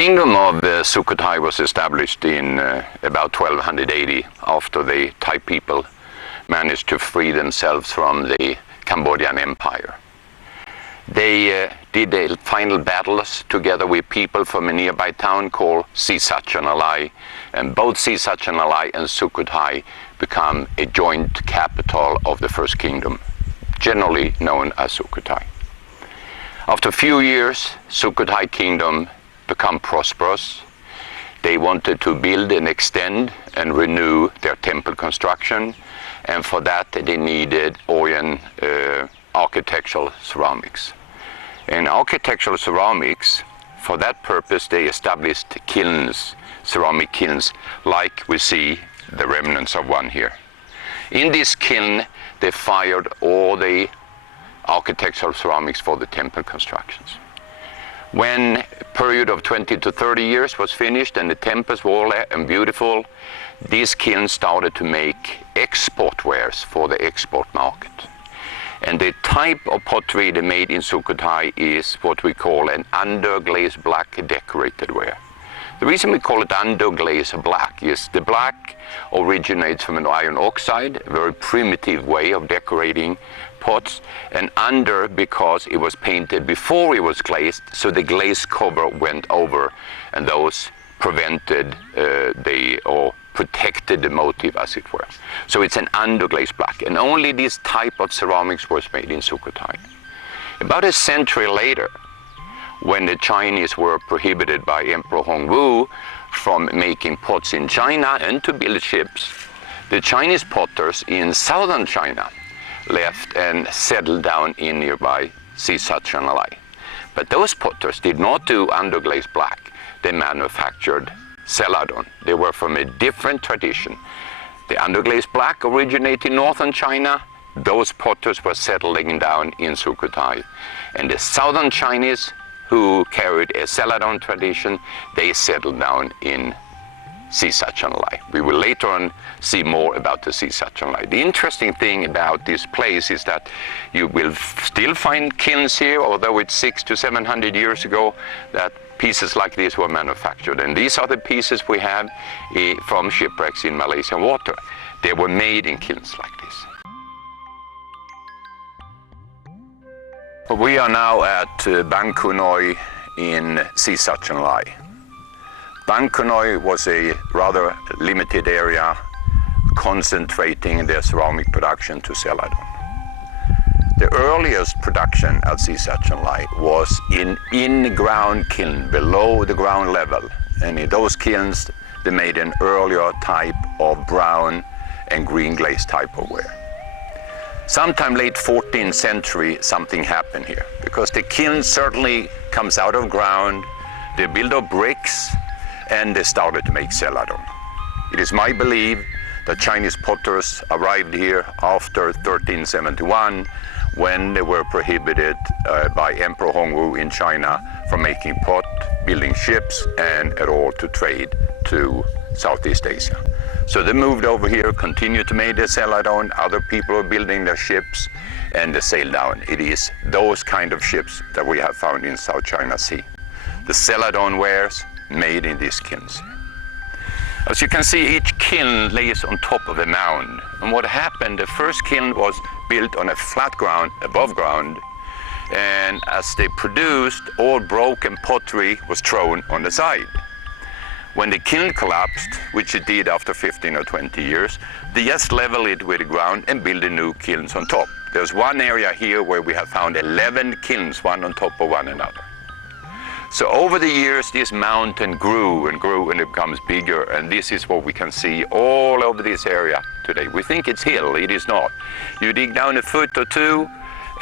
kingdom of Sukhothai was established in about 1280 after the Thai people managed to free themselves from the Cambodian Empire. They did the final battles together with people from a nearby town called Sisatchanalai, and both Sisatchanalai and Sukhothai become a joint capital of the first kingdom, generally known as Sukhothai. After a few years, Sukhothai kingdom become prosperous. They wanted to build and extend and renew their temple construction, and for that they needed Orient architectural ceramics. In architectural ceramics, for that purpose they established kilns, ceramic kilns, like we see the remnants of one here. In this kiln they fired all the architectural ceramics for the temple constructions. When a period of 20 to 30 years was finished and the temples were all and beautiful, these kilns started to make export wares for the export market. And the type of pottery they made in Sukhothai is what we call an underglazed black decorated ware. The reason we call it underglazed black is the black originates from an iron oxide, a very primitive way of decorating pots, and under because it was painted before it was glazed, so the glaze cover went over, and those prevented or protected the motif, as it were. So it's an underglazed black, and only this type of ceramics was made in Sukhothai. About a century later, when the Chinese were prohibited by Emperor Hongwu from making pots in China and to build ships, the Chinese potters in southern China left and settled down in nearby Sisatchanalai. But those potters did not do underglazed black. They manufactured celadon. They were from a different tradition. The underglazed black originated in northern China. Those potters were settling down in Sukhothai. And the southern Chinese, who carried a celadon tradition, they settled down in Sisatchanalai. We will later on see more about the Sisatchanalai. The interesting thing about this place is that you will still find kilns here, although it's 600 to 700 years ago that pieces like this were manufactured. And these are the pieces we have from shipwrecks in Malaysian water. They were made in kilns like this. We are now at Bang Kunoi in Sisatchanalai. Bang Kunoi was a rather limited area concentrating their ceramic production to celadon. The earliest production at Sisatchanalai was in in-ground kiln, below the ground level. And in those kilns, they made an earlier type of brown and green glaze type of ware. Sometime late 14th century, something happened here, because the kiln certainly comes out of ground, they build up bricks, and they started to make celadon. It is my belief that Chinese potters arrived here after 1371, when they were prohibited by Emperor Hongwu in China from making pot, building ships, and at all to trade to Southeast Asia. So they moved over here, continued to make their celadon, other people were building their ships, and they sailed down. It is those kind of ships that we have found in South China Sea. The celadon wares made in these kilns. As you can see, each kiln lays on top of a mound. And what happened, the first kiln was built on a flat ground, above ground, and as they produced, all broken pottery was thrown on the side. When the kiln collapsed, which it did after 15 or 20 years, they just leveled it with the ground and built the new kilns on top. There's one area here where we have found 11 kilns, one on top of one another. So over the years, this mountain grew and grew, and it becomes bigger, and this is what we can see all over this area today. We think it's hill, it is not. You dig down a foot or two,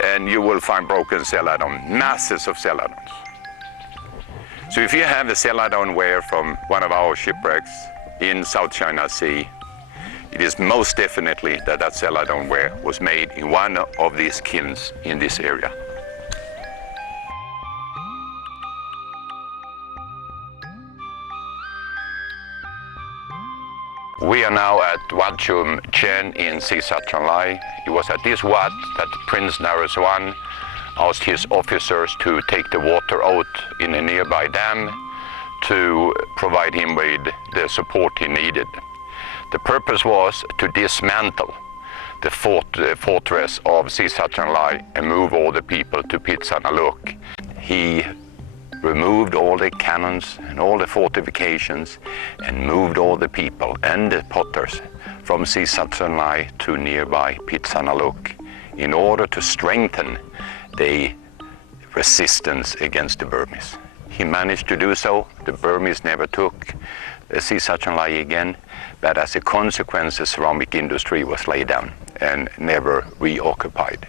and you will find broken celadon, masses of celadons. So if you have a celadon ware from one of our shipwrecks in South China Sea, it is most definitely that that celadon ware was made in one of these kilns in this area. We are now at Wat Chum Chen in Sisatchanalai. It was at this wat that Prince Naresuan asked his officers to take the water out in a nearby dam to provide him with the support he needed. The purpose was to dismantle the fortress of Sisatchanalai and move all the people to Phitsanulok. He removed all the cannons and all the fortifications and moved all the people and the potters from Sisatchanalai to nearby Phitsanulok in order to strengthen the resistance against the Burmese. He managed to do so. The Burmese never took Sisatchanalai again, but as a consequence, the ceramic industry was laid down and never reoccupied.